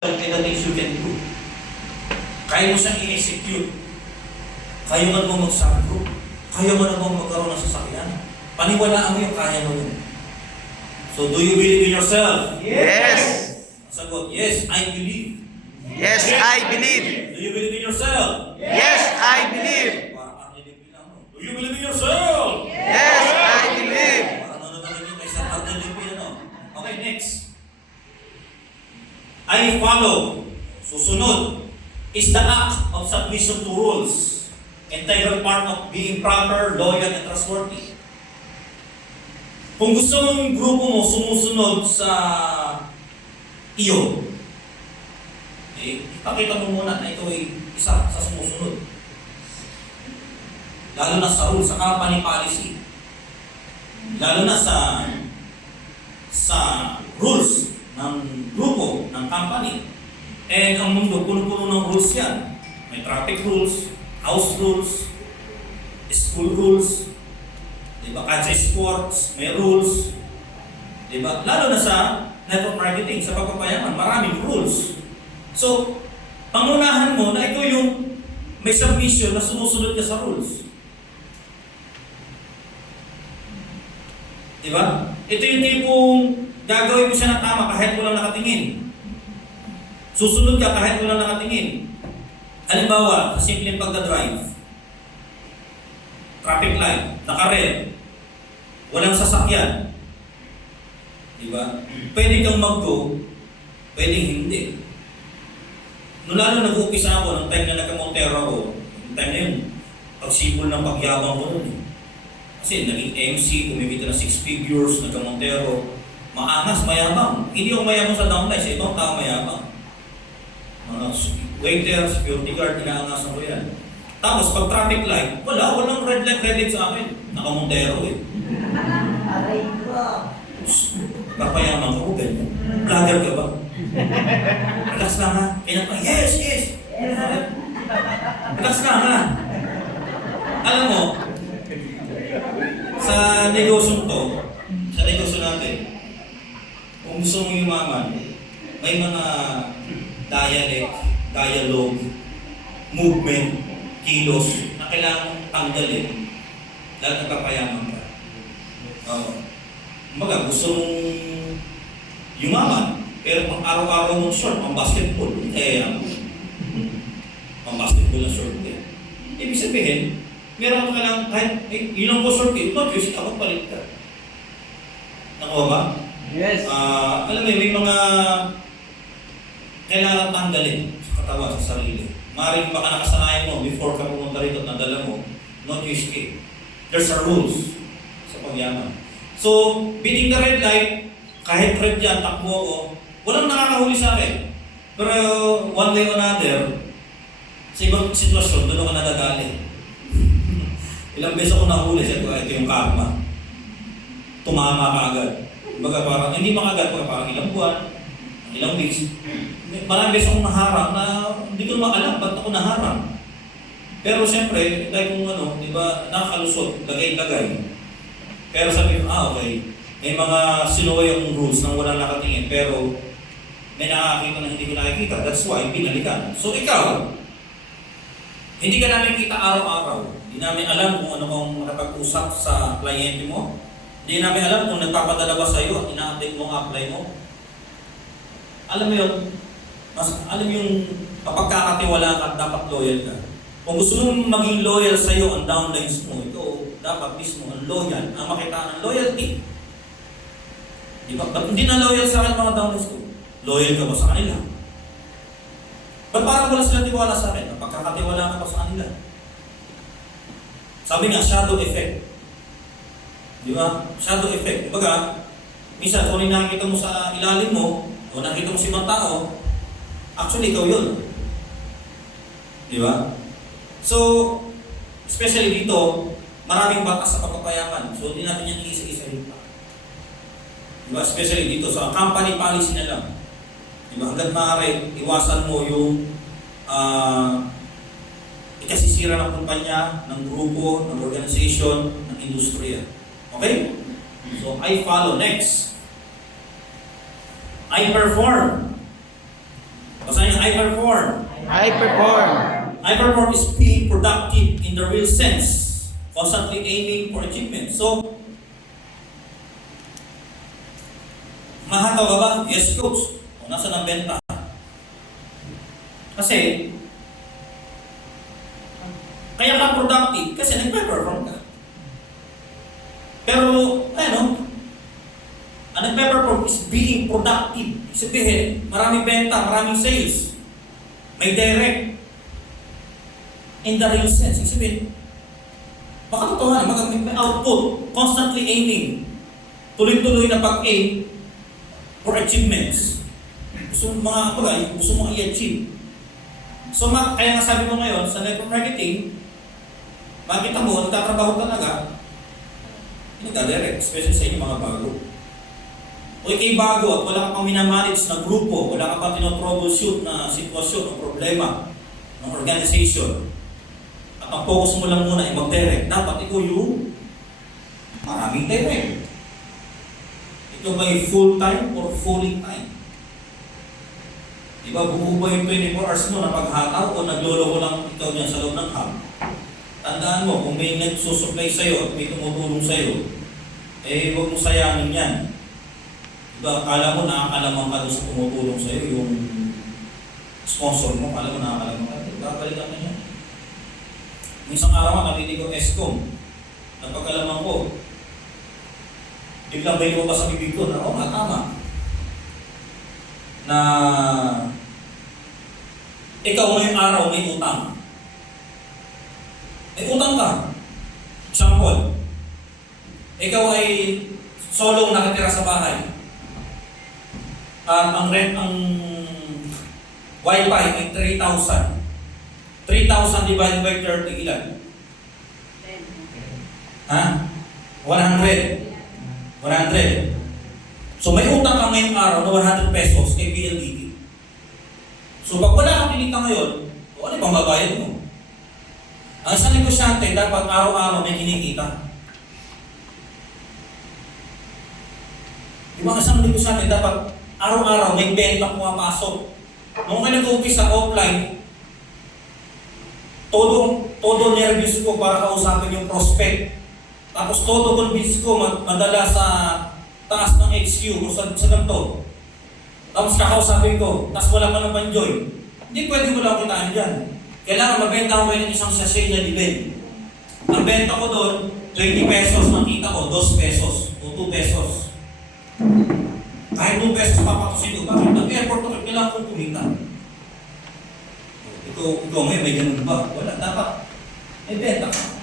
things you can do. Kaya mo siyang i-execute. Kaya mo namang mag-subgroup. Kaya mo namang magkaroon ng sasakyan. Paniwalaan mo yung kaya mo yun. So, do you believe in yourself? Yes. Sagot, yes, I believe. Yes, I believe. Do you believe in yourself? Yes, I believe. Parang ang nilipin lang, no? Do you believe in yourself? Yes, I believe. Parang ano naman yung isang ang nilipin, ano? Okay, next. I follow. Susunod is the act of submission to rules. Integral part of being proper, loyal, and trustworthy. Kung gusto mong grupo mo sumusunod sa iyo, ipakita mo muna na ito ay isa sa sumusunod. Lalo na sa rules, sa company policy. Lalo na sa rules ng grupo, ng company. And ang mundo, puno-puno ng rules yan. May traffic rules, house rules, school rules, diba? Country sports, may rules. Diba? Lalo na sa network marketing, sa pagpapayaman, maraming rules. So, pangunahan mo na ito yung may submission na sumusunod ka sa rules. Diba? Ito yung tipong gagawin mo siya ng tama kahit walang nakatingin. Susunod ka kahit walang nakatingin. Halimbawa, sa simpleng pagdadrive. Traffic light, naka-red. Walang sasakyan. Diba? Pwede kang mag-go, pwedeng hindi. Noong lalo nag-uupisa ako, nung time na nagka-Montero ako, yung time na yun, pagsipol ng pagyabang ko nun eh. Kasi naging MC, kumimita ng 6 figures, nagka-Montero, maangas, mayabang. Hindi ako mayabang sa downline, sa ibang tao mayabang. Mga waiter, security guard, inaangasan ko yan. Tapos pag traffic light, walang red light sa akin. Naka-Montero eh. Aray ko. Papayaman ko, ganyan. Vlogger ka ba? Relax lang ha. Kaya pa, yes! Relax lang ha. Alam mo, sa negosyo to, sa negosyo natin, kung gusto mong yumaman, may mga dialogue, movement, kilos na kailangang tanggalin dahil nagpapayaman ka. Gusto mong yumaman, pero pang araw-araw mong short, pang basketball, kaya pang basketball na short eh. Ibig sabihin, meron ka kailangan, kahit yun ang ko short eh, mag-use ka, magpalit ka. Nakuha ba? Yes. Alam mo, may mga kailangan tanggalin sa katawan, sa sarili. Maaaring baka nakasanayan mo before ka pumunta rito at nadala mo, not to escape. There's a rules sa pagyaman. So, beating the red light, kahit red yan, takbo ako, walang nakakahuli sa akin. Pero one way or another, sa ibang sitwasyon, doon ako nadadali. Ilang beses ako nahuli, sabi ko, ito yung karma. Tumama ka agad. Baga parang, hindi makagad, parang ilang buwan, ilang weeks. Maraming beses akong naharang na hindi ko naman alam ba't ako naharang. Pero siyempre, dahil kung di ba, nakakalusot, lagay-lagay. Pero sabi ko, okay, may mga sinuway akong rules nang walang nakatingin, pero may nakakita na hindi ko nakikita. That's why, binalikan. So ikaw, hindi ka namin kita araw-araw. Hindi namin alam kung ano kang nakapag-usap sa kliyente mo. Hindi namin alam kung nagpapadala ba sa'yo at ina-update mo ang apply mo. Alam mo yun, alam mo yung kapagkakatiwala ka at dapat loyal ka. Kung gusto mong maging loyal sa'yo ang downlines mo, ito dapat mismo ang loyal, ang makita ng loyalty. Di ba? Ba't hindi na loyal sa akin mga downlines ko? Loyal ka ba sa kanila? Ba't parang wala sila tiwala sa akin? Pagkakatiwala ka ba sa kanila? Sabi nga, shadow effect. Di ba? Shadow effect. Kumbaga, minsan kung nakikita mo sa ilalim mo, o nakita mo si ibang tao, actually ikaw yun. Di ba? So, especially dito, maraming batas sa pagpapayaman. So, hindi natin yan iisa-isahin pa. Di ba? Especially dito, sa company policy na lang. Di ba? Hanggang maaari, iwasan mo yung ikasisira ng kumpanya, ng grupo, ng organization, ng industriya. Okay? So, I follow. Next. I perform. I perform. I perform. I perform is being productive in the real sense, constantly aiming for achievement. So, mahataw ka ba? Yes, coach. O, nasa ng benta? Kasi, kaya ka productive kasi nagpe-perform ka. Pero, ano, ang nagpe-perform is being productive. Ibig sabihin, maraming benta, maraming sales. May direct. In the real sense. Ibig sabihin, baka totoo na, may output. Constantly aiming. Tuloy-tuloy na pag-aim for achievements. Gusto mo mga bagay, gusto mo i-achieve. So, kaya nga sabi ko ngayon, sa network marketing, makita mo, nagtatrabaho talaga, nagka-direct, especially sa inyo mga bago. O ikay bago at wala ka pang minamanage na grupo, wala ka pang tinotroubleshoot na sitwasyon o problema ng organization, at ang focus mo lang muna ay mag-direct, dapat ikaw yung maraming direct. Ito ba yung full-time or fully time? Diba, buo ba yung 24 hours mo na paghataw o nagloloko lang ikaw dyan sa loob ng hub? Tandaan mo, kung may nagsusupply sa'yo at may tumutulong sa'yo, eh huwag mong sayangin yan. Diba, kala mo nakakalaman ka doon sa tumutulong sa'yo, yung sponsor mo, kala mo nakakalaman ka, diba, balikan na yan. Isang araw nga, narinig ko ESCOM, napagkalaman ko, biglang may lumabas sa bibig ko na, nga, tama. Na ikaw ngayong araw may utang. May utang ka. Example, ikaw ay solong nakatira sa bahay. At ang rent, ang wifi ay 3,000. 3,000 divided by 30 ilan? Ha? 100. 100. So may utang ka ngayong araw na 100 pesos kay PLDT. So pag wala kang kinita ngayon, o ano bang babayad mo? Ang isang negosyante dapat araw-araw may kinikita. Di ba ang isang negosyante dapat araw-araw may benta pumapasok. Nung kayo nag-umpisa offline, todo nervous ko para kausapin yung prospect. Tapos todo convince ko madala sa taas ng HQ o sa ganito. Tapos kakausapin ko, tapos wala pa naman join. Hindi pwede mo lang kitaan dyan. Kailangan mabenta ko kayo ng isang sachet na libel. Ang benta ko doon, 20 pesos, makita ko, 2 pesos o 2 pesos. Kahit 2 pesos papatusin ko, bakit? Ang airport ko, kailangan kong kumita. Ito ngayon, may ganun ba? Wala, dapat. May benta ka.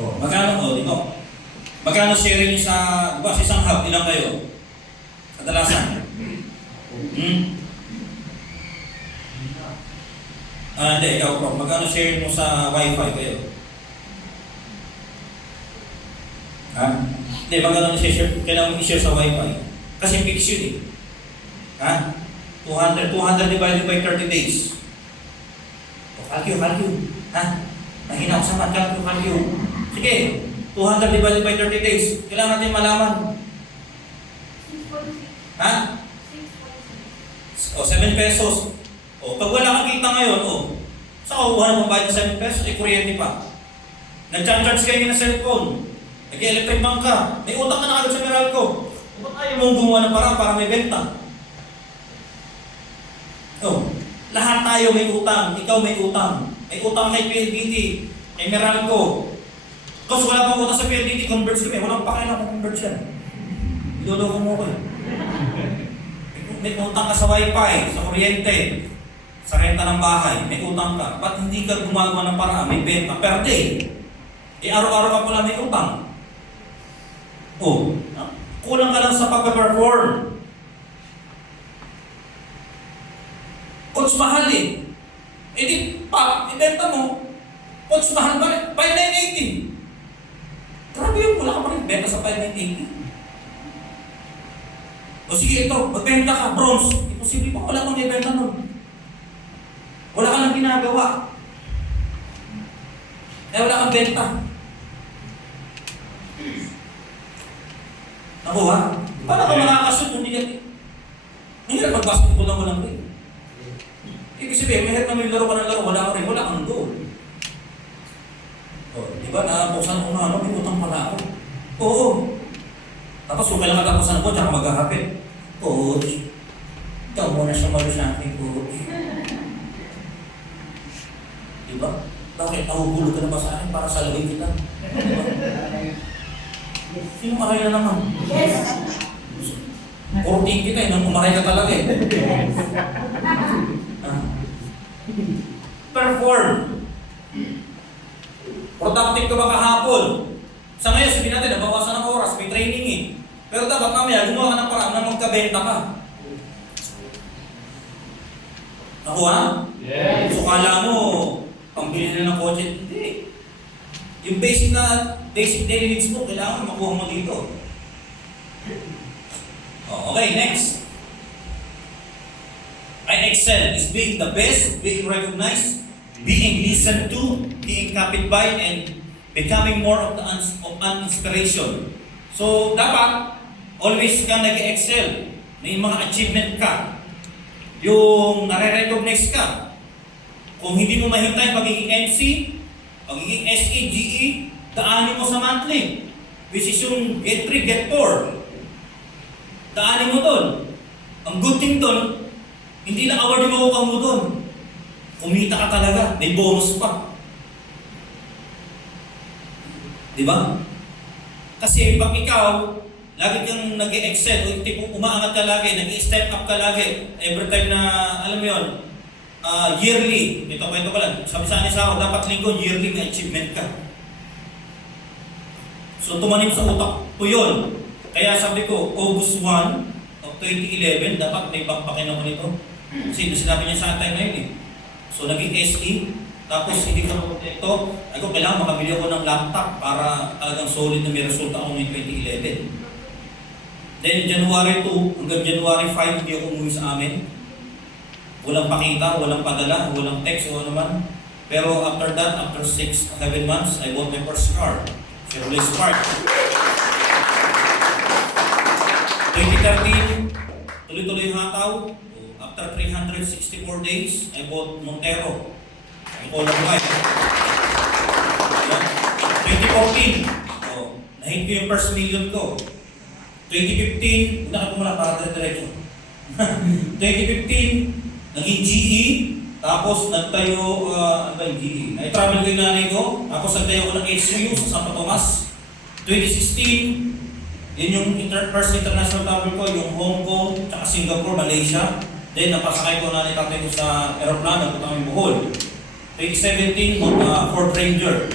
O, magkano o, di ba? Magkano sharing sa, di ba, sa isang hub, ilang kayo? Kadalasan. Hindi, ikaw po. Magkano sharing mo sa wifi kayo? Ha? Hindi, magkano share, kailangan mo i-share sa wifi. Kasi fix yun eh. Ha? 200 divided by 30 days. O, calculate. Ha? Nahina ko sa math, calculate. Sige, 200 divided by 30 days. Kailangan natin malaman. Ha? O, 7 pesos. O, pag wala kang kita ngayon, saan kukuha na bayad ng 7 pesos? Eh, kuryente pa. Nag-charge kayo ng cellphone. Nag-electric bank ka. May utang ka na agad sa Meralco. Ba't ayaw mong gumawa ng parang para may benta? Lahat tayo may utang. Ikaw may utang. May utang kay PLDT, kay Meralco. Kasi wala pang utang sa PLDT, converts kami. Walang pakailan kung converts yan. Iloloko mo ko eh. May utang ka sa wifi, sa kuryente, sa renta ng bahay, may utang ka. Ba't hindi ka gumagawa ng paraan? May benta per day. Araw-araw ka pala may utang. Kulang ka lang sa pagpa-perform. Coach mahal eh. Di, ibenta mo. Coach mahal ba rin? 5,980. Grabe yun, wala ka pa rin benta sa 5,980. O sige ito, magbenta ka, bronze. Imposible pa, wala kang ibenta nun. Wala ka lang ginagawa. Kaya wala kang benta. Naku ha? Paano ka makakashoot kung hindi ka... Hindi ka mag-basketball lang walang rin. Ibig sabihin, kahit na may laro ka ng laro, wala ka rin, wala kang goal. Oh, di ba, nabuksan ko nga, ano, may utang pala ako. Oo. Tapos kung kailangan katapusan ko, tsaka maghahapit. Coach, ikaw muna siya malo sa akin, coach. Di ba? Bakit? Nahuhulog ka na ba sa akin para salawin kita? Sino maray na naman? Yes. 14 kita eh, nang umaray ka talaga eh. Perform. Productive ka ba kahapon? Sa ngayon, sabihin natin, nabawasan ng oras, may training eh. Pero dapat mamaya, gumawa ka ng paraan na magkabenta ka. Nakuha? Yes. So kala mo, pambili na ng kotse? Hindi. Yung basic daily needs mo, kailangan makuha mo dito. Oh, okay, next. I excel is being the best, being recognized, being listened to, being copied by, and becoming more of an inspiration. So, dapat, always ka nag-excel. May mga achievement ka. Yung nare-recognize ka. Kung hindi mo mahintay pagiging MC, pagiging SE, GE, daanin mo sa monthly. Which is yung get 3, get 4. Daanin mo doon. Ang good thing doon, hindi na award yung makukuha mo doon. Kumita ka talaga, may bonus pa. Di ba? Kasi pag ikaw, lagi kang nag-excel, o tipong umaangat ka lagi, nag-step up ka lagi, every time na, alam mo yun, yearly, ito kwento ko lang, sabi sa ako, dapat linggo, yearly na achievement ka. So tumanim sa utak ko yun. Kaya sabi ko, August 1 of 2011, dapat may backpackin ako nito. Kasi sinabi niya sa time na yun eh. So naging SE, tapos hindi ka ito, ako kailangan makabili ako ng laptop para talagang solid na may resulta ako ngayong 2011. Then January 2 hanggang January 5, hindi ako umuwi sa amin. Walang pakita, walang padala, walang text o ano man. Pero after that, after 6-7 months, I bought my first car. Chevrolet Spark. 2013, tuloy-tuloy yung hataw. After 364 days, I bought Montero. Ang color white. 2014, nahit ko yung first million ko. 2015, una ka muna para diretso. 2015, naging GE, tapos nagtayo, ano ba yung GE? Nai-travel ko yung nanay ko, tapos nagtayo ko ng HCU sa Santo Tomas. 2016, yun yung first international travel ko, yung Hong Kong, tsaka Singapore, Malaysia. Then napasakay ko nanay tatay ko sa aeroplano, punta kami Bohol. 2017, Ford Ranger.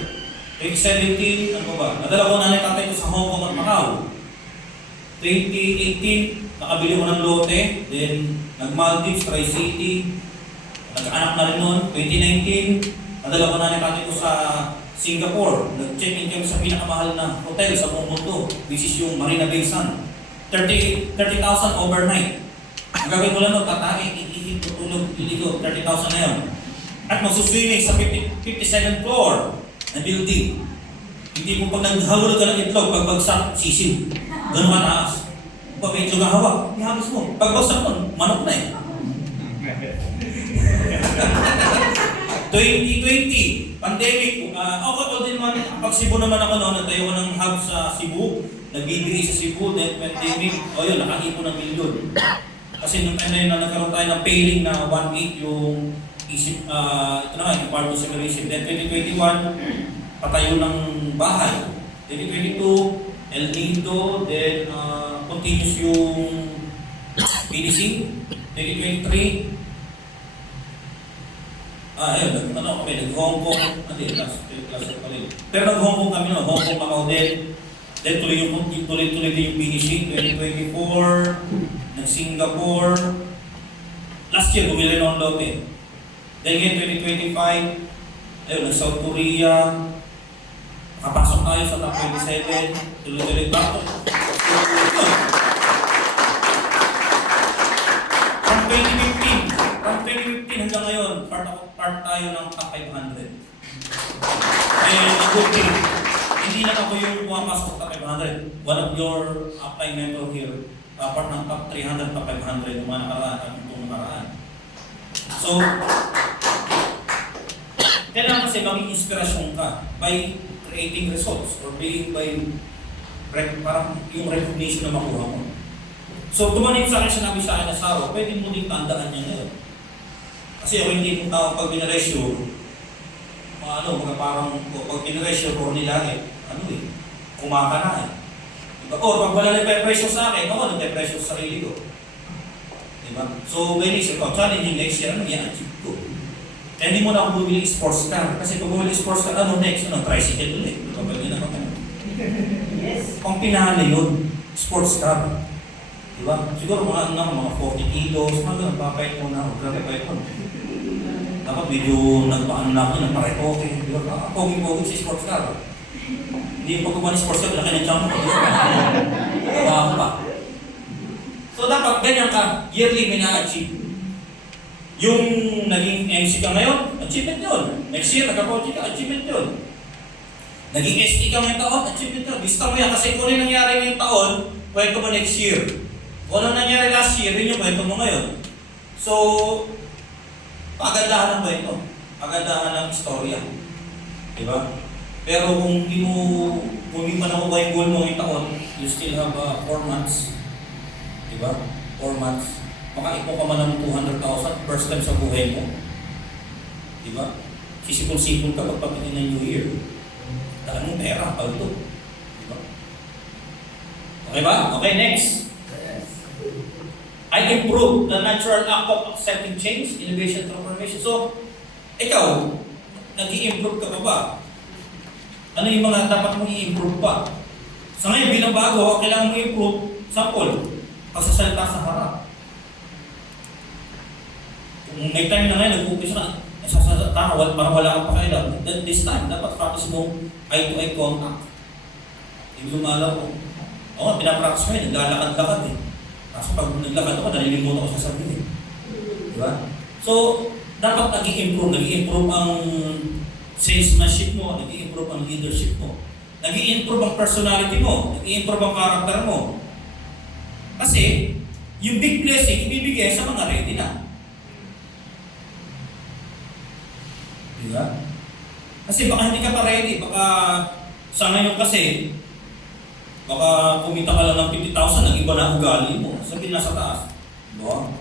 2017, ano ba? Nadala ko nanay tatay ko sa Hong Kong at Macau. 2018, nakabili ko ng lote, then nag-Maldives, Tri-City, nagkaanak na rin noon. 2019, nadala ko nanay tatay ko sa Singapore. Nag-check-in kami sa pinakamahal na hotel sa buong mundo, which is yung Marina Bay Sands. 30,000 overnight. Ang gagawin mo lang no, tatake, iihip, tutulog, iligo, 30,000 na yun. At magsuswimming sa 57th floor na building. Hindi mo pag naghahulog ka ng itlog, pagbagsak, sisiw. Ganun mataas. Pag may itlog na hawak, ihagis mo. Pagbagsak mo, manok na eh. 2020, pandemic. Okay din naman. Pag Cebu naman ako noon, natayo ko ng hub sa Cebu. Nagbibigay sa Cebu, then pandemic. O yun, nakahipo ng milyon. Kasi nung time na yun, nagkaroon tayo ng pailing na 1.8 yung isip, ito naman, yung part of simulation. Then 2021, patayo ng bahay. 2022, El Nido, then continuous yung finishing. 2023, ayun, kami, nag-Hong Kong, last pala yun. Pero nag-Hong Kong kami, no? Hong Kong, Macau din. Then tuloy din yung finishing. 2024, nag-Singapore. Last year, bumili na ng lote. Then ngayon, 2025, ayun, nag-South Korea. Nakapasok tayo sa top 27. Tuloy-tuloy back to. From 2015 hanggang ngayon, part tayo ng top 500. And a good thing, hindi lang ako yung pumapasok sa top 500. One of your upline mentor here, part ng top 300, top 500, yung mga nakaraan, itong nakaraan. So, kasi maging inspirasyon ka by creating results or being by parang yung recognition na makuha mo. So, tumanim sa akin, sinabi sa akin na Saro, pwede mo din tandaan niya ngayon. Kasi ako hindi mo tao pag binaresyo, mga parang pag binaresyo ko nila kumaka na eh. Diba? O, pag wala nagpe-pressure sa akin, ako nagpe-pressure sa sarili ko. Diba? So, may naisip ko, challenging next year, ano i-achieve ko? Kaya hindi mo na ako bumili sports car. Kasi pag bumili sports car, next? Tricycle ulit. Diba? Pag yun ako. Yes. Pang pinali yun, sports car. Diba? Siguro mga 40 kilos, mga ganun, papayat mo na ako. Grabe payat mo. Dapat medyo nagpaano na ako, nagparepoke. Diba? Pogi-pogi si sports car. Hindi yung pagkukuha ni sports car, laki ng jump ko. Diba ako pa. So dapat ganyan ka, yearly may na-achieve. Yung naging MC ka ngayon, achievement yun. Next year, nagka-coaching ka, achievement yun. Naging ST ka ngayong taon, achievement yun. Bista mo yan, kasi kung ano nangyari ngayong taon, kwento mo next year. Kung ano nangyari last year, yun yung kwento mo ngayon. So, pagandahan ng kwento. Pagandahan ng istorya. Diba? Pero kung hindi pa nakuha yung goal mo ngayong taon, you still have 4 months. Diba? 4 months. Makaipon ka man ng 200,000 first time sa buhay mo. Diba? Sisipon-sipon ka pagpapitin ng New Year. Daan mo pera, palto. Diba? Okay ba? Okay, next. I improve the natural act of accepting change, innovation, transformation. So, ikaw, nag-i-improve ka pa ba? Ano yung mga dapat mong i-improve pa? Sa ngayon, bilang bago, kailangan mong i-improve, sample, pagsasalita sa harap. Kung may time na ngayon, nag-focus na, nasasalita ka, parang wala kang pakailan. Then this time, dapat practice mo eye-to-eye contact. Hindi mo malaw ko. Oo, pinapractice mo yun, naglalakad-lakad eh. Kasi pag naglakad ako, nalilimutan ko sasabihin. Diba? So, dapat nag-i-improve ang salesmanship mo, nag-i-improve ang leadership mo, nag-i-improve ang personality mo, nag-i-improve ang character mo. Kasi, yung big blessing, ibibigay sa mga ready na. Diba? Kasi baka hindi ka pa ready, baka sa ngayon kasi, baka kumita ka lang ng 50,000, nag-iba na ugali mo. Sabihin nasa taas. Diba?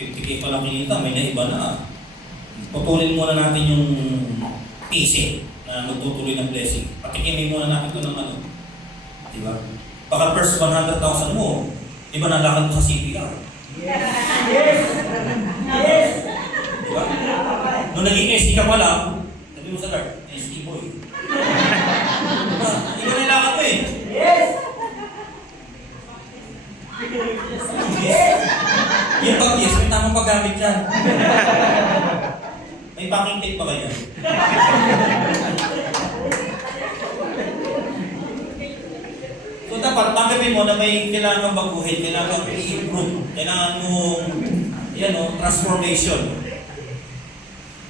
50K pa lang kinita, may naiba na. Putulin muna natin yung PC na magtutuloy ng blessing. Patikimin muna natin ito ng ano. Diba? Baka first 100,000 mo, iba na lakad mo sa CPR. Yes. Yes. Diba? Nung naging SE ka pa lang, sabi mo sa guard, SE boy. Diba? Iba na lakad mo eh. Yes. Yes. Yung pag-yes, may tamang paggamit yan. May packing tape pa kayo. So dapat tanggapin mo na may kailangan kang baguhin, kailangan kang i-improve, kailangan mong transformation.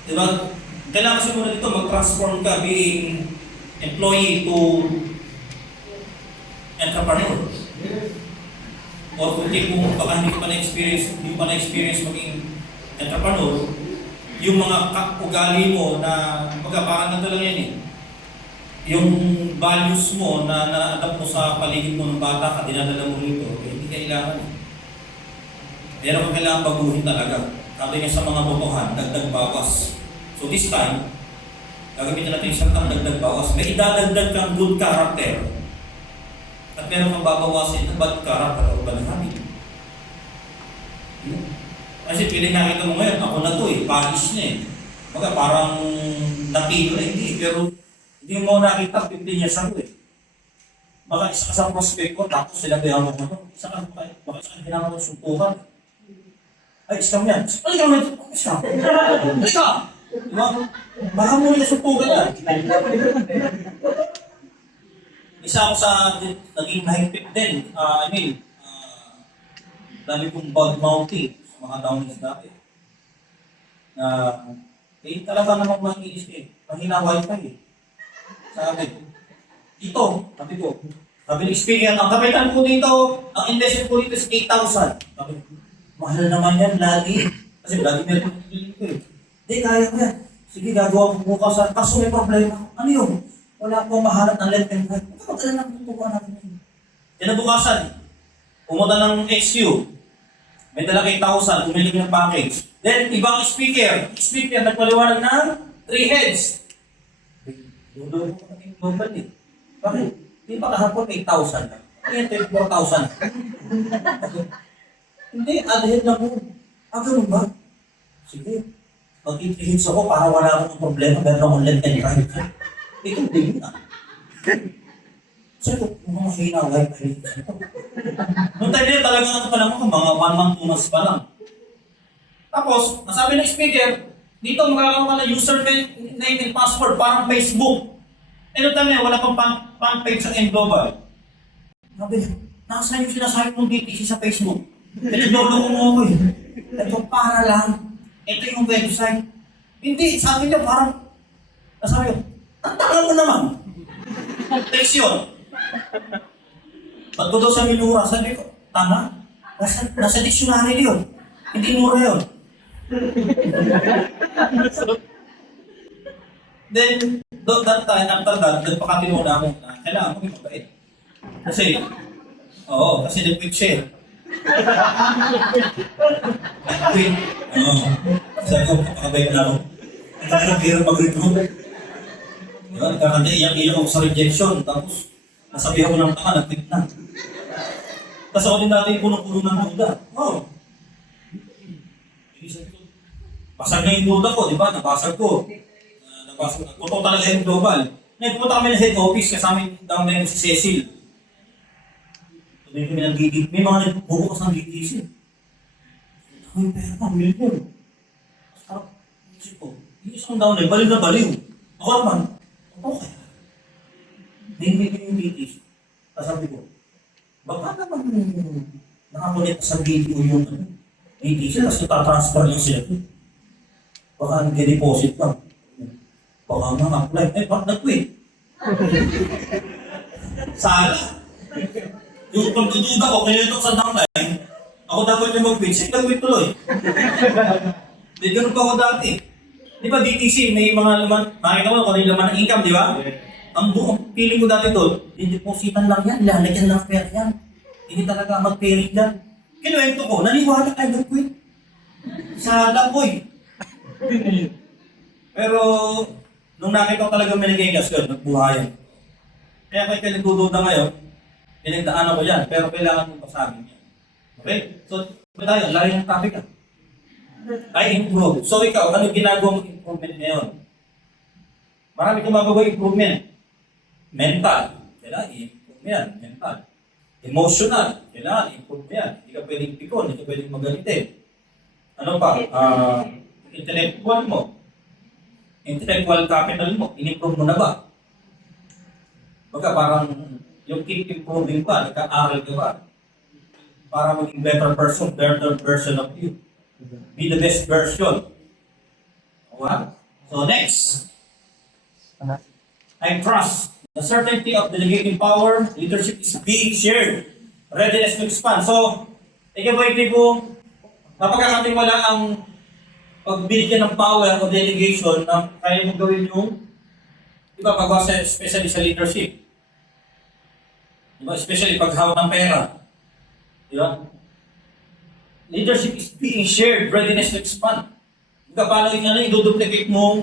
Diba? Kailangan kasi muna dito mag-transform ka being employee to entrepreneur. O kung baka hindi ka pa na-experience maging entrepreneur, yung mga ugali mo na parang lang yan eh. Yung values mo na na-adapt mo sa paligid mo ng bata ka, dinadala mo rito, hindi kailangan eh. Meron kang kailangan baguhin talaga. Sabi nga sa mga botohan, dagdag bawas. So this time, gagamitin natin isang dagdag bawas. May idadagdag kang good character. At meron kang babawasin ng bad character o bad habit. Kasi piling nakita mo ngayon, ako na to eh, panis na eh. Baga parang napilo na hindi, pero hindi mo nakita 15 years ago eh. Baka isa ka sa prospect ko, tapos sila kailangan mo ito. Baka isa ka kailangan mo suntukan. Ay, scam yan. Ay, scam yan. Scam. Ay, scam. Diba? Baka mo nila suntukan yan. Isa ako sa naging mahigpit din. Dami kong bad mouthing sa mga downloads dati. Talaga namang mag-iisip eh. Mahina wifi eh. Sabi ko, sabi ni speaker, ang kapitan ko dito, ang investment ko dito is 8,000. Sabi, mahal naman yan lagi. Kasi lagi meron ko dito eh. Hindi, kaya ko yan. Sige, gagawa ko bukas. Kaso may problema. Ano yun? Wala akong mahanap ng left and right. Magkakadala lang tutubuan natin yun. Kinabukasan, pumunta ng XQ. May dala kay 1,000, bumili ng package. Then, ibang speaker. Speaker, nagpaliwanag ng 3 heads. Dulo ko ng global eh. Bakit? Di ba kahapon 8,000 na? Ngayon 24,000. Hindi, add-head na po. Ganun ba? Sige. Mag-3 ako para wala akong problema. Meron akong left and right. Ito, hindi na. So, mga hinaway pa rin. Noong time na talaga natin pa lang mga 1 month, 2 months pa lang. Tapos, nasabi ng speaker, dito magkakaroon ka ng username and password, parang Facebook. Eh, noong time na wala pang fan page sa Global. Sabi, nasaan yung sinasabi mong DTC sa Facebook? Pinagdolo ko mo ako eh. Ito para lang. Ito yung website. Hindi, sabi niya parang, nasabi ko, ang tanga mo naman. Text yun. Ba't ko daw sa Milura? Sabi ko, tama? Nasa dictionary yun. Hindi mura yun. Then, that time, after that, nagpakatino na ako na kailangan ko mabait. Kasi nag-quit siya eh. Nag-quit. Sabi ko, kapakabait na ako. Nagkakabira mag-recruit. Nagkakanda, iyak-iyak ako sa rejection. Tapos, nasabihan ko ng tanga, nag-quit na. Tapos ako din dati punong-puno ng duda. Basag na yung duda ko, di ba? Nabasag ko. Totoo talaga yung global. Nagpunta kami ng head office kasama down na si Cecil. Tuloy kami ng GDC. May mga nagbubukas ng GDC. Ako yung pera pa, million. Sarap. Isip ko, yung isang down na, baliw na baliw. Ako naman, okay. Nahimik yung GDC. Sabi ko, baka naman nakakulit sa video yung GDC, tapos itatransfer lang sila. Baka nag-deposit lang. Baka nga apply. Bakit nag-quit? Sala. Yung pagdududa ko, kaya ito sa downline, ako dapat yung mag-quit. Sige, nag-quit tuloy. Di ganun pa ako dati. Di ba DTC, may mga laman, makikita mo kung ano yung laman ng income, di ba? Ang buong feeling ko dati doon, yung depositan lang yan, lalagyan lang pera yan. Hindi talaga mag-pairing dyan. Kinuwento ko, naniwala kayo nag-quit. Sala ko eh. Pero, nung nakita ko talaga may nag-igas yun, nagbuhayan. Kaya kayo nagdududa ngayon, pinagdaanan ko yan, pero kailangan mong pasagin yan. Okay? So, tayo, layo ng topic ka. I improve. So ikaw, ano ginagawa mong improvement ngayon? Marami kang magagawa improvement. Mental, kailangan i-improve yan. Mental. Emotional, kailangan i-improve yan. Hindi ka pwedeng pikon, hindi ka pwedeng magalitin. Ano pa? Intellectual mo. Intellectual capital mo, in-improve mo na ba? Baga parang yung keep improving pa, nagka-aral ka ba? Para maging better version of you. Be the best version. Okay? So next. I trust the certainty of delegating power, leadership is being shared. Readiness to expand. So, ikaw ba hindi po napagkakatiwala ang pagbigyan ng power o delegation na kaya mong gawin yung iba paggawa especially sa leadership. Diba? Especially paghawak ng pera. Diba? Leadership is being shared, readiness to expand. Diba, paano yung i-duplicate mo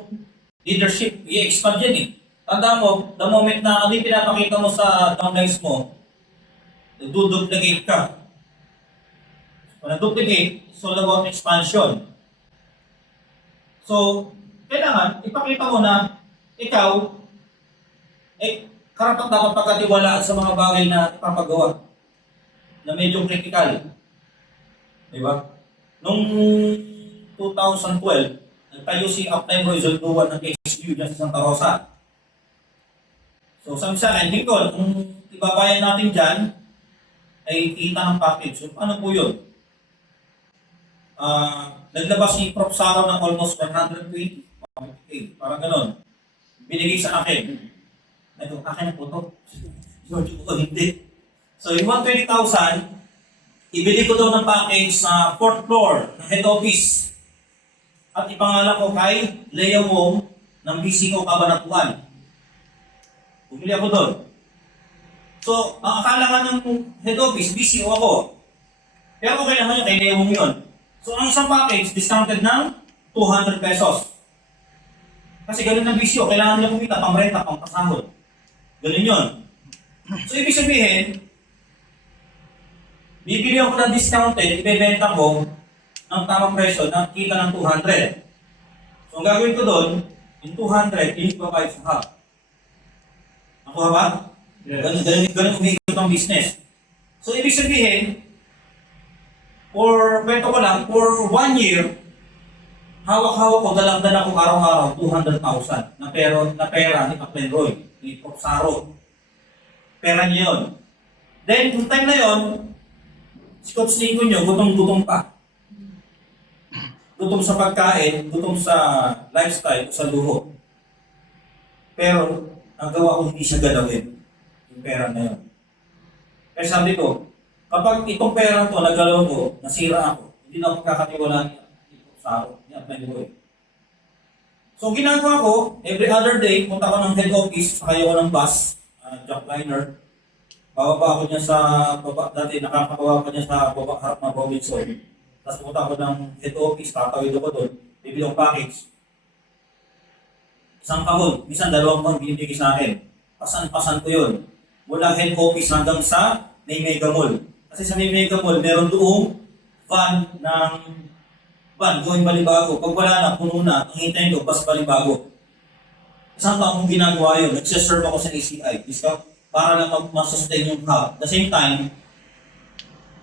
leadership, i-expand yan eh. Tanda mo, the moment na ano yung pinapakita mo sa downlines mo, duduplicate ka. When na-duplicate, it's all about expansion. So, kailangan, ipakita mo na ikaw, karapat dapat pagkatiwalaan sa mga bagay na ipapagawa na medyo critical. Diba? Noong 2012, nagtayo si Uptime Roy Zolduan ng HQ dyan sa Santa Rosa. So, sabi sa akin, Lincoln, kung ibabayan natin dyan, ay kita ng package. So, ano po yun? Naglabas si Prof. Saro ng almost 120. Parang ganon. Binigay sa akin. Ito, akin na po ito. George ko, hindi. So, yung 120,000, ibili ko daw ng package sa 4th floor ng head office. at ipangalan ko kay Lea Wong ng BCO Cabanatuan. Bumili ako doon. So, ang akala nga ng head office, BCO ako. Pero okay naman yun, kay Lea Wong yun. So, ang isang package, discounted ng 200 pesos. Kasi ganun ng BCO, kailangan nila kumita pang renta, pang pasahod. Ganun yun. So, ibig sabihin, bibili ako ng discounted, ibebenta ko ng tamang presyo na kita ng 200. So, ang gagawin ko doon, yung 200, i-provide sa hub. Nakuha ba? Yes. Ganun umikot ng business. So, ibig sabihin, kwento ko lang, for 1 year, hawak-hawak ko, dalang-dala ko araw-araw, 200,000 na pera ni Kapten Roy, ni Popsaro. Pera niya yun. Then, yung time na yun, si Coach Nico nyo, gutom-gutom pa. Gutom sa pagkain, gutom sa lifestyle, sa luho. Pero, ang gawa ko hindi siya galawin. Yung pera na yun. Kaya sabi ko, kapag itong pera to nagalaw ko, nasira ako, hindi na ako kakatiwalaan ni Popsaro, ni Kapten Roy. So, ginagawa ko, every other day, punta ko ng head office, sakay ako ng bus, jackliner. Bababa ako niya sa baba, dati nakakabawa ko niya sa baba, harap ng Robinson. Tapos punta ako ng head office, tatawid ako doon, bibili ng package. Isang kahon, minsan 2 kahon binibigay sa akin. Pasan-pasan ko yun. Mula head office hanggang sa May Mega Mall. Kasi sa May Mega Mall, meron doong van going Balibago. Pag wala na, puno na, ang hintayin ko, bus Balibago. Isang taong kong ginagawa yun, nagsiserve ako sa ACI, para lang mag-sustain yung hub. At the same time,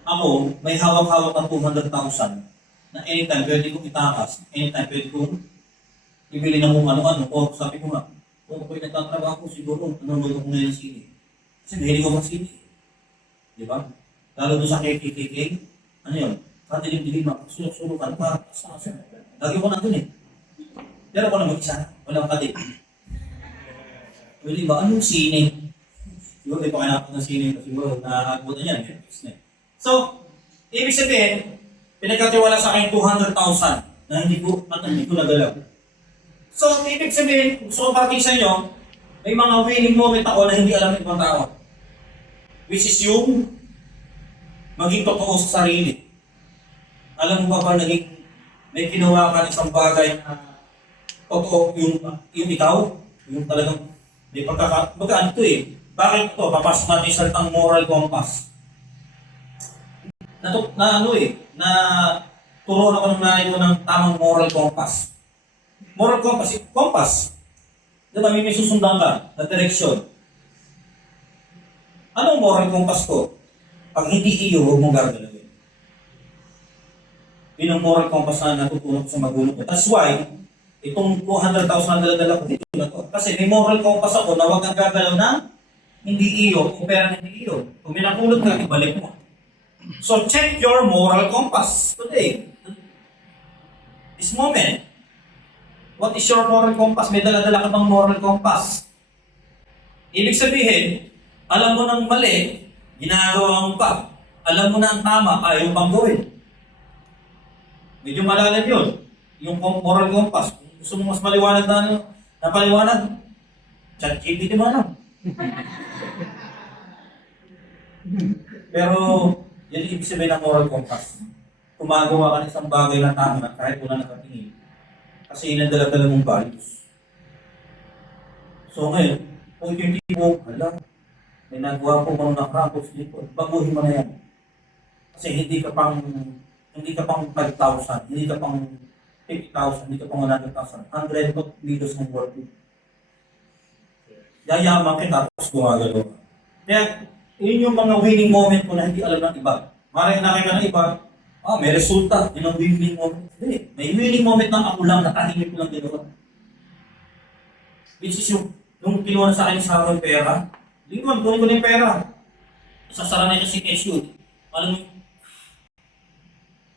ako, may hawak-hawak ng 200,000 na anytime pwede kong itakas, anytime pwede kong ibili ng kung ano-ano. O sabi ko nga, kung ako'y nagtatrabaho, siguro, nanonood ako ngayon ng sine. Kasi mahilig ako ng sine. Di ba? Lalo doon sa KKK, ano yun? Katilim-dilim ako, sulok-sulukan pa, asa-asa. Lagi ko nandun eh. Pero ako na mag-isa, walang katil. Pwede ba, anong sine? Siguro, di pa kailangan ng sine, siguro, nakakagutan yan. So, ibig sabihin, pinagkatiwala sa akin 200,000 na hindi ko nagalaw. So, ibig sabihin, gusto ko parating sa inyo, may mga winning moment ako na hindi alam ng ibang tao. Which is yung maging totoo sa sarili. Alam mo ba may ginawa ka ng isang bagay na totoo yung ikaw? Yung talagang may ano ito eh. Bakit ito? Papasok natin yung salitang moral compass. Na turuan ako ng nanay ko ng tamang moral compass. Moral compass, compass. Diba, may susundan ka na direksyon. Anong moral compass ko? Pag hindi iyo, huwag mong gagalawin. Yun ang moral compass na natutunan ko sa magulang ko. That's why, itong 200,000 na dala ko dito na to. Kasi may moral compass ako na huwag kang gagalaw na hindi iyo o pera hindi iyo. Kung may napulot ka, ibalik mo. So check your moral compass today. This moment. What is your moral compass? May dala-dala ka bang moral compass? Ibig sabihin, alam mo ng mali, ginagawa mo pa. Alam mo na ang tama, ayaw pang gawin. Medyo malalim yun. Yung moral compass. Kung gusto mo mas maliwanag na paliwanag, ChatGPT mo na. Pero, yan ibig sabihin ng moral compass. Gumagawa ka ng isang bagay na tama kahit wala nakatingin. Kasi yun ang dala-dala mong values. So ngayon, kung yung tipo, may nagawa ko mga nakrapos dito, baguhin mo na yan. Kasi hindi ka pang 5,000, hindi ka pang 50,000, hindi ka pang 100,000. 100 of videos ng worth it. Yayaman kita tapos gumagalaw. Kaya, yun yung mga winning moment ko na hindi alam ng iba. Maraming nakita ng iba, may resulta. Yun ang winning moment. Hindi. May winning moment na ako lang, nakahingit ko lang ginawa. Which is yung kinuha na sa akin sa akin pera, hindi ko kunin ko na yung pera. Isasara na yung si SU. Alam mo,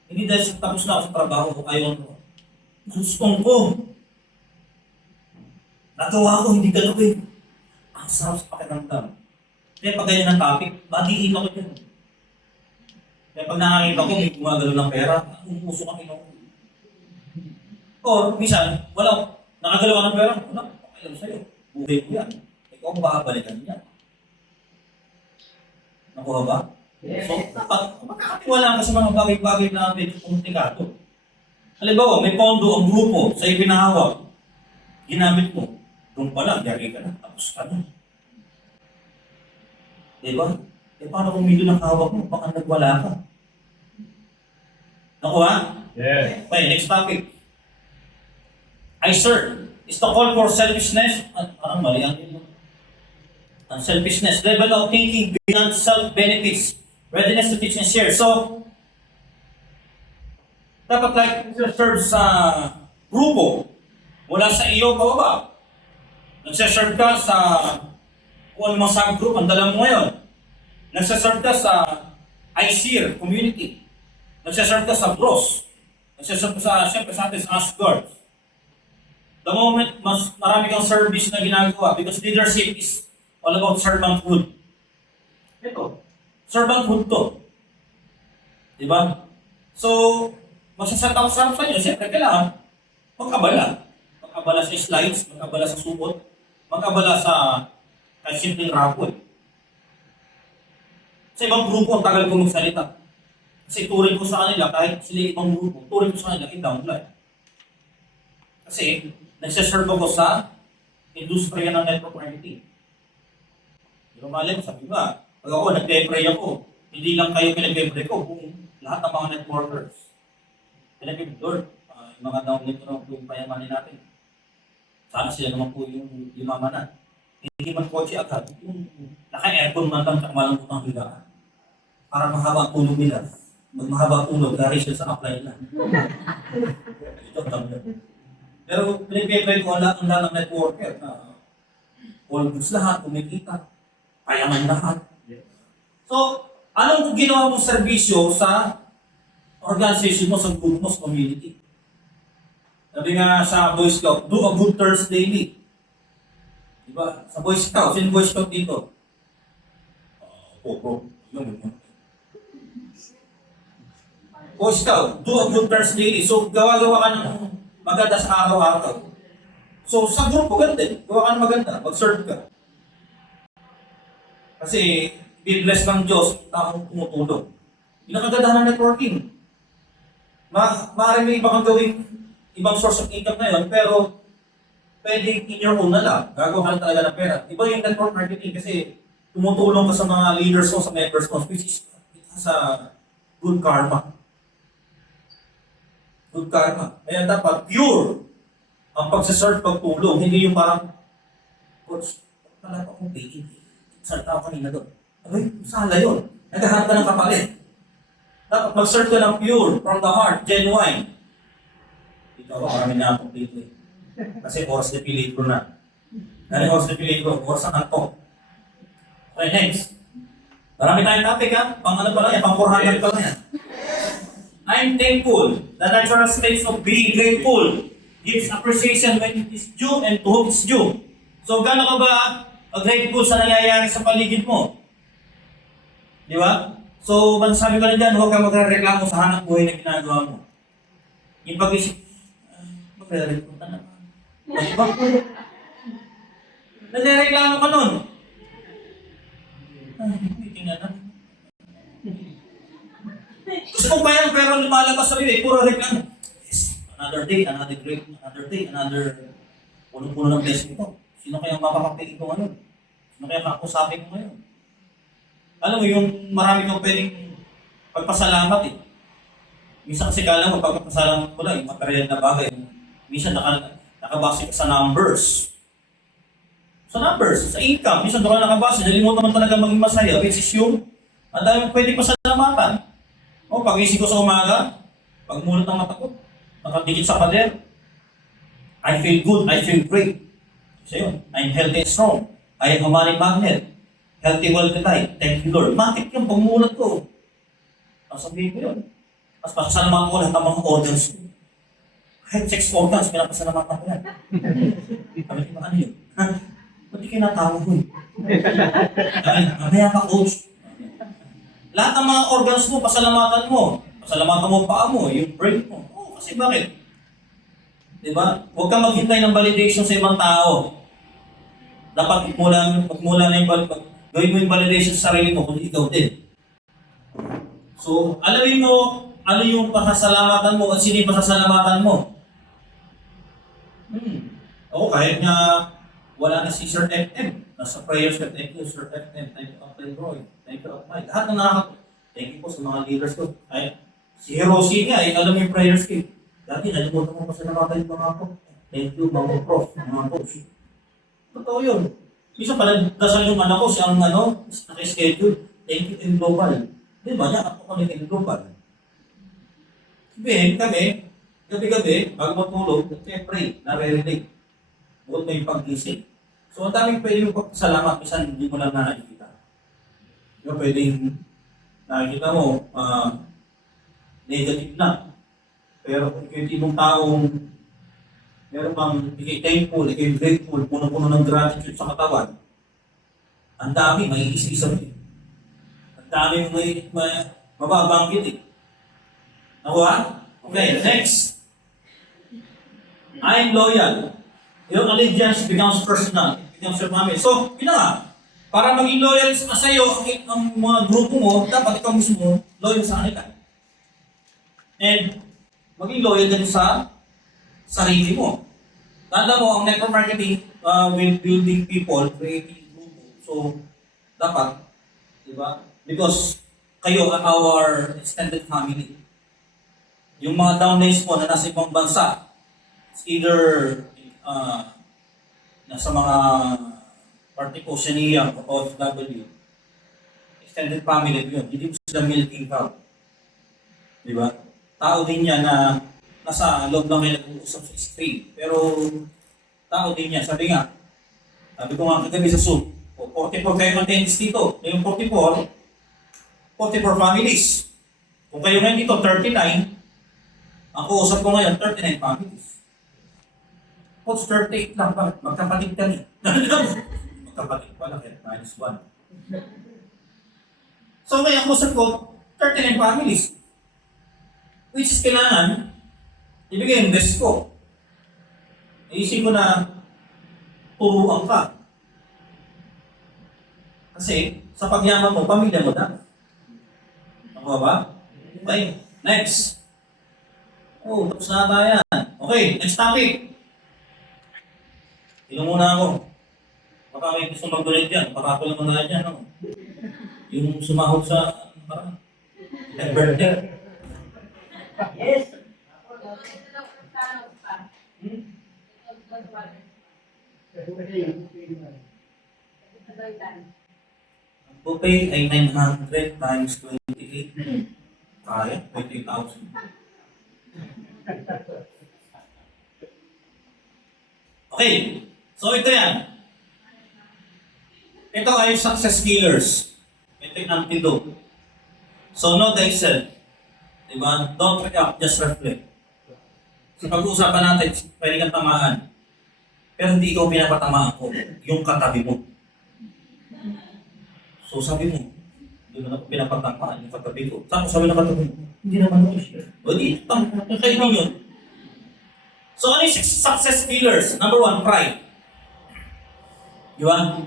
hindi dahil tapos na ako sa trabaho, ayaw ko. Gustong ko. Nagawa ko, hindi galawin. Ang sarap sa pakiramdam. Kaya pag ganyan ang topic, badiin ako dyan. Kaya pag nakakita ko, may gumagalo ng pera, umuusok ang ino. Or, minsan, wala, nakagalaw ng pera, wala, okay lang sa'yo. Buhay ko yan. Ikaw ang babalikan niya. Nakuha ba? Yes. So, makakatiwala ka sa mga bagay-bagay na medyo komplikado. Halimbawa, may pondo ang grupo sa ipinahawak. Ginamit mo. Doon pa lang, yari ka na. Tapos ka na. Diba? Eh, paano kung medyo ng hawak mo? Baka nagwala ka. Nakuha? Yes. Okay, next topic. I serve is the call for selfishness. Parang mali ang yun. Unselfishness, level of thinking beyond self-benefits, readiness to teach and share. So, dapat like serve sa grupo, mula sa iyo pababa. Nagsaserve ka sa kung anong mga subgroup ang dala mo ngayon. Nagsaserve ka sa ICER community. Nagsaserve ka sa bros. Nagsaserve ka sa, siyempre sa atin, sa Asgard. The moment mas marami kang service na ginagawa because leadership is all about servanthood. Ito, servanthood to. Diba? So, magsasalita ko sa inyo, siyempre kailangan magkabala. Magkabala sa slides, magkabala sa supot, magkabala sa kahit simpleng rapol. Sa ibang grupo, ang tagal ko magsalita. Kasi turing ko sa kanila, kahit sila ibang grupo, turing ko sa kanila, i-downline. Kasi, nagsaserve ako sa industriya ng network marketing. Pero mali mo, sabi ba, pag ako, nag-pray ako, hindi lang kayo pinag-pray ko, kung lahat ng mga networkers. Pinag-pray, Lord, yung mga download ko po yung payamanin natin. Sana sila naman po yung lumamanan. Hindi man kotse agad, yung naka-aircon man lang, malambot ang higaan. Para mahaba ang tulog nila. Mag mahaba ang tulog, gari sila sa upline lang. Ito, tama. Pero pinag-pray ko ang lahat ng networker na all goods lahat, kumikita. Payaman lahat. So, anong ginawa mong serbisyo sa organization mo, sa group mo, sa community? Sabi nga sa Boy Scout, do a good turns daily. Diba? Sa Boy Scout, sino Boy Scout dito? Boy Scout, do a good turns daily. So, gawa-gawa ka ng maganda sa araw-araw. So, sa grupo, ganda din. Gawa ka ng maganda. Mag-serve ka. Kasi, be-bless ng Diyos, taong tumutulong. Yun ang kagandahan ng networking. Maaaring may iba kang gawing ibang source of income na yun, pero pwede in your own na lang. Gagawa ka lang talaga ng pera. Iba yung network marketing kasi tumutulong ka sa mga leaders mo, sa members mo, which is sa good karma. Good karma. Kaya dapat pure ang pagsaserve, pagtulong. Hindi yung parang, Coach, wala pa akong pay. Salta ako kanina doon. Ay, sala yun. Naghahanap ka ng kapalit. Dapat mag-serve ka ng pure, from the heart, genuine. Dito ako, marami na akong dito eh. Kasi oras na pilit ko na. Dahil oras na pilit ko, oras ang antok. Okay, next. Marami tayong topic ha. Pang ano pa lang yan, pang 400 pa lang yan. I'm thankful. The natural state of being grateful gives appreciation when it is due and to whom it's due. So, gano'n ka ba grateful sa nangyayari sa paligid mo? Di ba? So, masasabi ko na dyan, huwag ka magreklamo sa hanap buhay na ginagawa mo. Yung pag-isip, magre-reklamo ka naman. Di ba? Nagre-reklamo ka nun. Tingnan na. Gusto kong kaya pero lumalabas sa bibig, puro reklamo. Yes, another day, another great, another day, another puno-puno ng blessing ito. Sino kaya mapapapigil ko ngayon? Sino kaya kakusapin ko ngayon? Alam mo, yung marami kang pwedeng pagpasalamat eh. Minsan kasi kala mo, pagpapasalamat mo lang, yung material na bagay. Minsan nakabase ka sa numbers. Sa numbers, sa income. Minsan doon ka nakabase, nalimutan mo talaga maging masaya, which is yung ang dami pwedeng pasalamatan. O, pag-isip ko sa umaga, pagmulat ng mata ko, nakadikit sa pader. I feel good, I feel great. So yun, I'm healthy and strong. I am a money magnet. Healthy, wealthy life. Thank you, Lord. Matik yung pagmulat ko. Ang sabihin ko yun. Mas pasasalamatan ko lahat ng mga organs ko. Kahit 6 organs, pinapasalamatan ko yan. Sabi ko, ano yun? Ha? Ba't di kayo natawa ko eh? Mamaya ka, coach. Lahat ng mga organs mo, pasalamatan mo. Pasalamatan mo ang paa mo, yung brain mo. Oh, kasi bakit? Di ba? Huwag kang maghintay ng validation sa ibang tao. Dapat magmula na gawin mo yung validation sa sarili mo kung ikaw din. So, alamin mo ano yung pasasalamatan mo at sino yung pasasalamatan mo. Ako kahit nga wala na si Sir FM. Nasa prayers ka, thank you Sir FM, thank you Uncle Roy, thank you Upmay. Lahat ng thank you po sa mga leaders ko. Ay, si Hiroshi nga, alam mo yung prayers ko. Dati, nalimutan ko pasalamatan yung mga ko. Thank you mga prof, mga coach. Totoo yun. Minsan pala dasal yung anak ko, siyang naka-schedule. Thank you in global. Di ba? Yan ako kami in global. Kami, gabi-gabi, bago matulog, pray, nare-relate. Bukod may pag-isip. So, ang daming pwede yung salamat, minsan hindi mo lang nakikita. Yung pwedeng nakikita mo, negative na. Pero kung ikaw yung tipong taong meron bang thankful, ikaw grateful, puno-puno ng gratitude sa katawan, ang dami, may isa-isa rin. Ang dami may mababangkit eh. Nakuha? Okay, next. I'm loyal. Your allegiance becomes personal. It becomes your family. So, yun na nga. Para maging loyal sa iyo, ang mga grupo mo, dapat ikaw mismo loyal sa kanila. And maging loyal din sa sarili mo. Tanda mo, ang network marketing will building people, creating grupo. So, dapat, di ba? Because kayo are our extended family. Yung mga downlines mo na nasa ibang bansa, it's either nasa mga party Oceania o OFW, extended family yun. Hindi mo sila milking cow. Di ba? Tao din yan na nasa loob lang kayo nag-uusap sa screen. Pero tao din yan. Sabi ko nga kagabi sa Zoom, 44 kayo attendees dito. Yung 44 families. Kung kayo ngayon dito, 39, ang kuusap ko ngayon, 39 families. Coach, 38 lang ba? Magkapatid kami. Magkapatid pala, kaya -1. So ngayon, ang kuusap ko, 39 families. Which is kailangan, ibigay yung best ko. Iisip ko na, turuan ka. Kasi, sa pagyaman mo, pamilya mo na. Ako ba? Okay, next. Oh, tapos na tayo yan. Okay, next topic. Tingnan muna ako. Baka may gusto mag-donate dyan. Baka ako lang muna dyan. No? Yung sumahod sa, parang, birthday. Yes. Ang buffet ay 900 times 28. Kaya, 20,000. Okay, so ito yan. Ito ay success killers. Ito yung antidote. So know thyself. Diba? Don't react, just reflect. So pag-uusapan natin, pwede kang tamaan. Pero hindi ikaw pinapatamaan ko, yung katabi mo. So sabi mo, hindi mo na pinapatamaan yung katabi ko. Tapos sabi ng katabi mo, hindi naman ako siya. O di, kayo yun. So ano yung success killers? Number 1, pride. Di ba?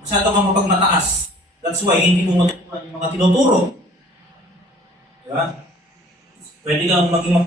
Masyado kang mapagmataas. That's why hindi mo matutunan yung mga tinuturo. Di ba? Pwede kang maging